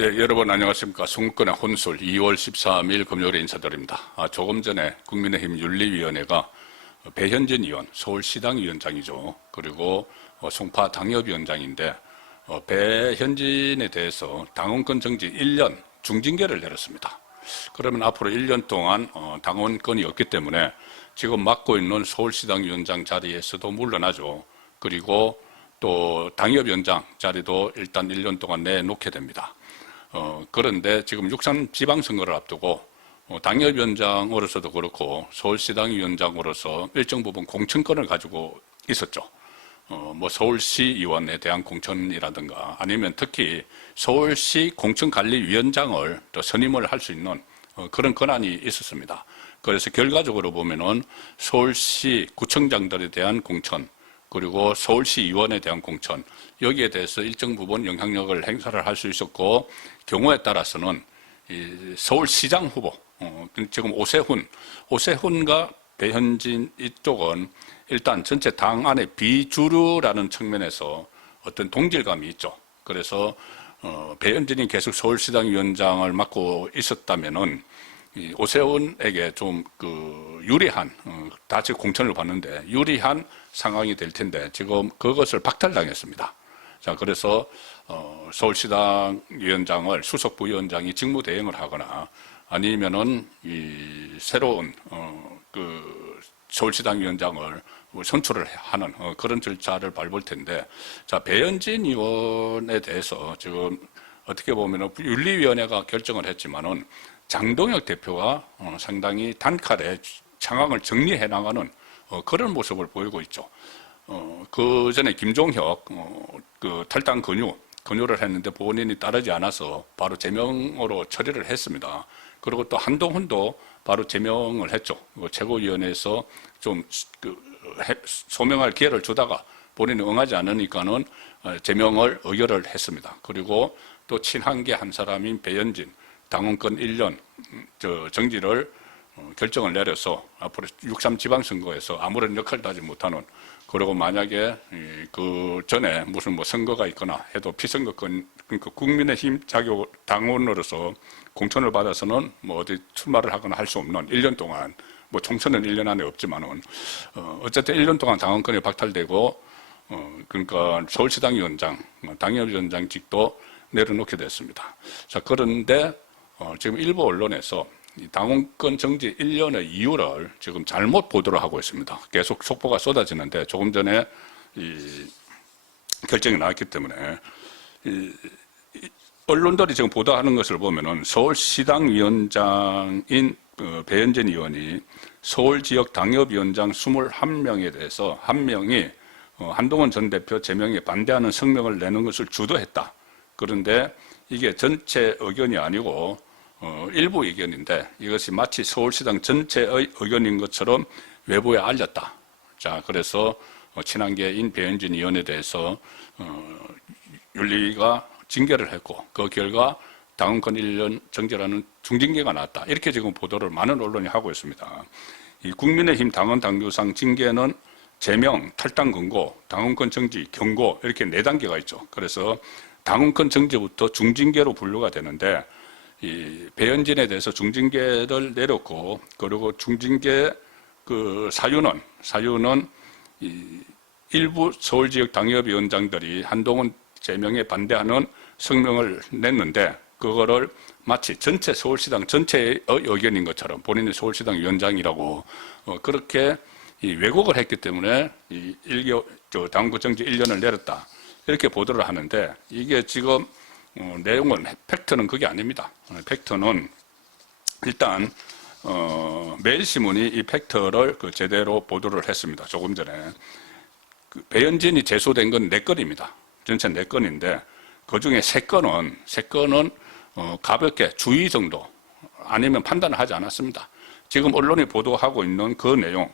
예, 여러분 안녕하십니까. 송권의 혼술 2월 13일 금요일에 인사드립니다. 조금 전에 국민의힘 윤리위원회가 배현진 의원, 서울시당 위원장이죠. 그리고 송파 당협위원장인데 배현진에 대해서 당원권 정지 1년 중징계를 내렸습니다. 그러면 앞으로 1년 동안 당원권이 없기 때문에 지금 맡고 있는 서울시당 위원장 자리에서도 물러나죠. 그리고 또 당협위원장 자리도 일단 1년 동안 내놓게 됩니다. 그런데 지금 육산 지방선거를 앞두고 당협위원장으로서도 그렇고 서울시당 위원장으로서 일정 부분 공천권을 가지고 있었죠. 뭐 서울시의원에 대한 공천이라든가 아니면 특히 서울시 공천관리위원장을 또 선임을 할 수 있는 그런 권한이 있었습니다. 그래서 결과적으로 보면은 서울시 구청장들에 대한 공천, 그리고 서울시의원에 대한 공천, 여기에 대해서 일정 부분 영향력을 행사를 할 수 있었고, 경우에 따라서는 이 서울시장 후보, 지금 오세훈과 배현진 이쪽은 일단 전체 당 안에 비주류라는 측면에서 어떤 동질감이 있죠. 그래서 배현진이 계속 서울시당 위원장을 맡고 있었다면은 오세훈에게 좀 유리한, 다시 공천을 받는데 유리한 상황이 될 텐데 지금 그것을 박탈당했습니다. 자, 그래서 서울시당 위원장을 수석 부위원장이 직무대행을 하거나 아니면은 이 새로운 서울시당 위원장을 선출을 하는 그런 절차를 밟을 텐데, 자, 배현진 의원에 대해서 지금 어떻게 보면은 윤리위원회가 결정을 했지만은 장동혁 대표가 상당히 단칼에 상황을 정리해 나가는 그런 모습을 보이고 있죠. 그 전에 김종혁 탈당 권유를 했는데 본인이 따르지 않아서 바로 제명으로 처리를 했습니다. 그리고 또 한동훈도 바로 제명을 했죠. 최고위원회에서 좀 소명할 기회를 주다가 본인이 응하지 않으니까는 제명을 의결을 했습니다. 그리고 또 친한계 한 사람인 배현진 당원권 1년 정지를 결정을 내려서 앞으로 6.3 지방선거에서 아무런 역할도 하지 못하는, 그리고 만약에 그 전에 무슨 뭐 선거가 있거나 해도 피선거권, 그러니까 국민의힘 자격 당원으로서 공천을 받아서는 뭐 어디 출마를 하거나 할 수 없는 1년 동안, 뭐 총선은 1년 안에 없지만은 어쨌든 1년 동안 당원권이 박탈되고 그러니까 서울시당 위원장, 당협위원장직도 내려놓게 됐습니다. 자, 그런데 지금 일부 언론에서 이 당원권 정지 1년의 이유를 지금 잘못 보도를 하고 있습니다. 계속 속보가 쏟아지는데 조금 전에 이 결정이 나왔기 때문에 언론들이 지금 보도하는 것을 보면은 서울시당 위원장인 배현진 의원이 서울 지역 당협위원장 21명에 대해서 한 명이 한동훈 전 대표 제명에 반대하는 성명을 내는 것을 주도했다. 그런데 이게 전체 의견이 아니고 일부 의견인데 이것이 마치 서울시당 전체의 의견인 것처럼 외부에 알렸다. 자, 그래서 친한계인 배현진 의원에 대해서 윤리가 징계를 했고 그 결과 당원권 1년 정지라는 중징계가 나왔다. 이렇게 지금 보도를 많은 언론이 하고 있습니다. 이 국민의힘 당원 당규상 징계는 제명, 탈당 권고, 당원권 정지, 경고 이렇게 4단계가 있죠. 그래서 당원권 정지부터 중징계로 분류가 되는데 이 배현진에 대해서 중징계를 내렸고, 그리고 중징계 사유는 이 일부 서울지역 당협위원장들이 한동훈 제명에 반대하는 성명을 냈는데 그거를 마치 전체 서울시당 전체의 의견인 것처럼 본인이 서울시당 위원장이라고 그렇게 왜곡을 했기 때문에 당원권 정지 1년을 내렸다. 이렇게 보도를 하는데 이게 지금 내용은 팩트는 그게 아닙니다. 팩트는 일단 매일신문이 이 팩트를 제대로 보도를 했습니다. 조금 전에 배현진이 제소된 건 4건입니다. 전체 4건인데 그중에 3건은 가볍게 주의 정도 아니면 판단을 하지 않았습니다. 지금 언론이 보도하고 있는 그 내용,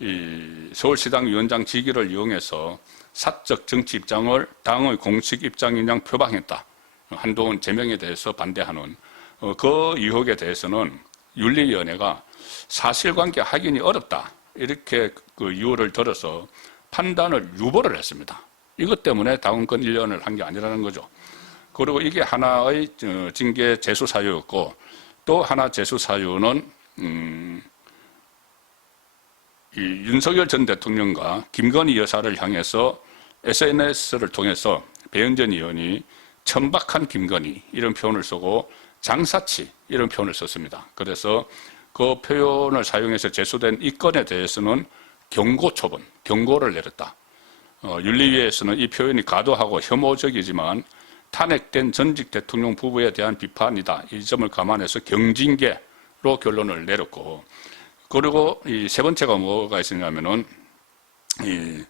이 서울시당 위원장 직위를 이용해서 사적 정치 입장을 당의 공식 입장인 양 표방했다. 한동훈 제명에 대해서 반대하는 그 의혹에 대해서는 윤리위원회가 사실관계 확인이 어렵다. 이렇게 그 이유를 들어서 판단을 유보를 했습니다. 이것 때문에 당원권 1년을 한 게 아니라는 거죠. 그리고 이게 하나의 징계 재수 사유였고, 또 하나 재수 사유는 이 윤석열 전 대통령과 김건희 여사를 향해서 SNS를 통해서 배현진 의원이 천박한 김건희 이런 표현을 쓰고 장사치 이런 표현을 썼습니다. 그래서 그 표현을 사용해서 제소된 이 건에 대해서는 경고 처분, 경고를 내렸다. 윤리위에서는 이 표현이 과도하고 혐오적이지만 탄핵된 전직 대통령 부부에 대한 비판이다. 이 점을 감안해서 경징계로 결론을 내렸고, 그리고 이 세 번째가 뭐가 있었냐면은 이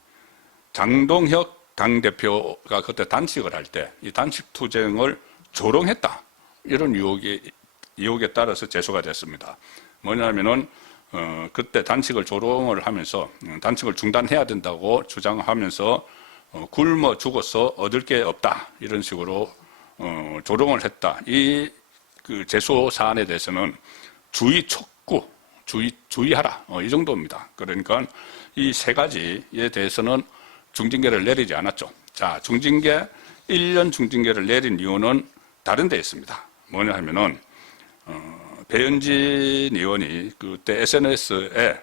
장동혁 당대표가 그때 단식을 할 때 이 단식 투쟁을 조롱했다. 이런 의혹에 따라서 제소가 됐습니다. 뭐냐면은 그때 단식을 조롱을 하면서 단식을 중단해야 된다고 주장하면서 굶어 죽어서 얻을 게 없다. 이런 식으로 조롱을 했다. 이 그 제소 사안에 대해서는 주의 촉구, 주의하라. 이 정도입니다. 그러니까 이 세 가지에 대해서는 중징계를 내리지 않았죠. 자, 1년 중징계를 내린 이유는 다른 데 있습니다. 뭐냐 하면은, 배현진 의원이 그때 SNS에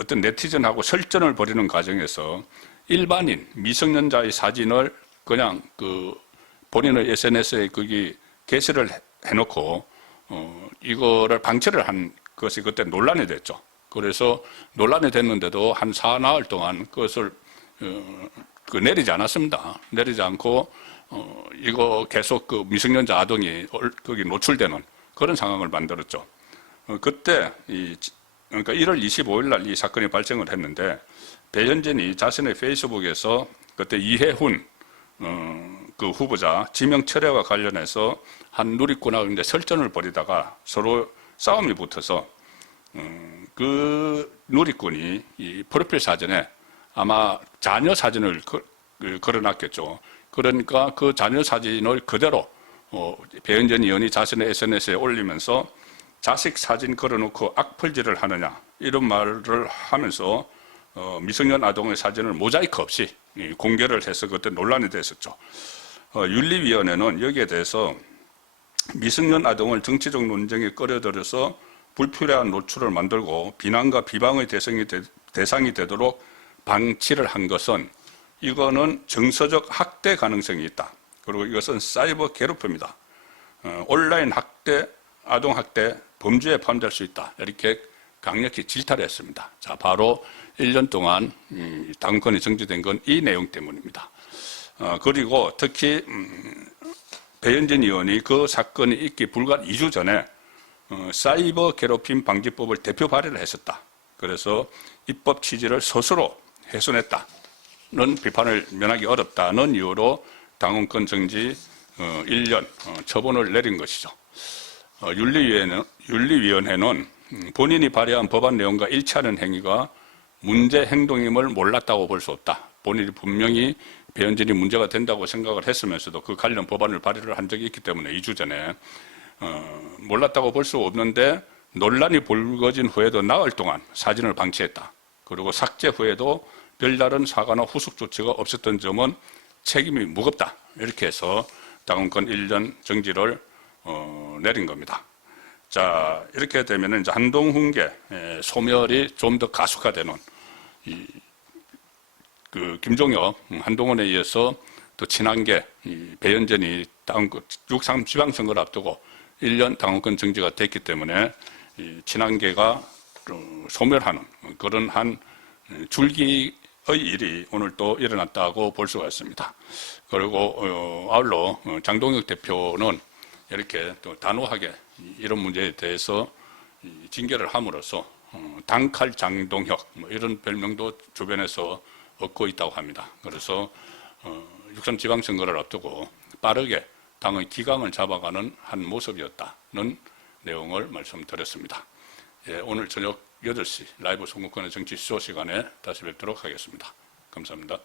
어떤 네티즌하고 설전을 벌이는 과정에서 일반인, 미성년자의 사진을 그냥 본인의 SNS에 거기 게시를 해놓고, 이거를 방치를 한 것이 그때 논란이 됐죠. 그래서 논란이 됐는데도 한 사나흘 동안 그것을 내리지 않았습니다. 내리지 않고 이거 계속 미성년자 아동이 거기 노출되는 그런 상황을 만들었죠. 그때 그러니까 1월 25일 날 이 사건이 발생을 했는데 배현진이 자신의 페이스북에서 그때 이해훈 그 후보자 지명 철회와 관련해서 한 누리꾼하고 이제 설전을 벌이다가 서로 싸움이 붙어서 그 누리꾼이 이 프로필 사진에 아마 자녀 사진을 걸어놨겠죠. 그러니까 그 자녀 사진을 그대로 배현진 의원이 자신의 SNS에 올리면서 자식 사진 걸어놓고 악플질을 하느냐 이런 말을 하면서 미성년 아동의 사진을 모자이크 없이 공개를 해서 그때 논란이 됐었죠. 윤리위원회는 여기에 대해서 미성년 아동을 정치적 논쟁에 끌어들여서 불필요한 노출을 만들고 비난과 비방의 대상이 되도록 방치를 한 것은 이거는 정서적 학대 가능성이 있다. 그리고 이것은 사이버 괴롭힘이다. 온라인 학대, 아동학대, 범죄에 포함될 수 있다. 이렇게 강력히 질타를 했습니다. 자, 바로 1년 동안 당권이 정지된 건 이 내용 때문입니다. 그리고 특히 배현진 의원이 그 사건이 있기 불과 2주 전에 사이버 괴롭힘 방지법을 대표 발의를 했었다. 그래서 입법 취지를 스스로 훼손했다는 비판을 면하기 어렵다는 이유로 당원권 정지 1년 처분을 내린 것이죠. 윤리위원회는 본인이 발의한 법안 내용과 일치하는 행위가 문제 행동임을 몰랐다고 볼 수 없다. 본인이 분명히 배현진이 문제가 된다고 생각을 했으면서도 그 관련 법안을 발의를 한 적이 있기 때문에 2주 전에 몰랐다고 볼 수 없는데 논란이 불거진 후에도 나흘 동안 사진을 방치했다. 그리고 삭제 후에도 별다른 사과나 후속 조치가 없었던 점은 책임이 무겁다. 이렇게 해서 당원권 1년 정지를 내린 겁니다. 자, 이렇게 되면 이제 한동훈계 소멸이 좀 더 가속화되는 김종혁, 한동훈에 의해서 또 친한계 배현진이 육상 지방선거를 앞두고 1년 당원권 정지가 됐기 때문에 친한계가 소멸하는 그런 한 줄기의 일이 오늘 또 일어났다고 볼 수가 있습니다. 그리고 아울러 장동혁 대표는 이렇게 또 단호하게 이런 문제에 대해서 징계를 함으로써 단칼 장동혁 이런 별명도 주변에서 얻고 있다고 합니다. 그래서 6.3 지방선거를 앞두고 빠르게 당의 기강을 잡아가는 한 모습이었다는 내용을 말씀드렸습니다. 예, 오늘 저녁 8시 라이브 선거권의 정치 시소 시간에 다시 뵙도록 하겠습니다. 감사합니다.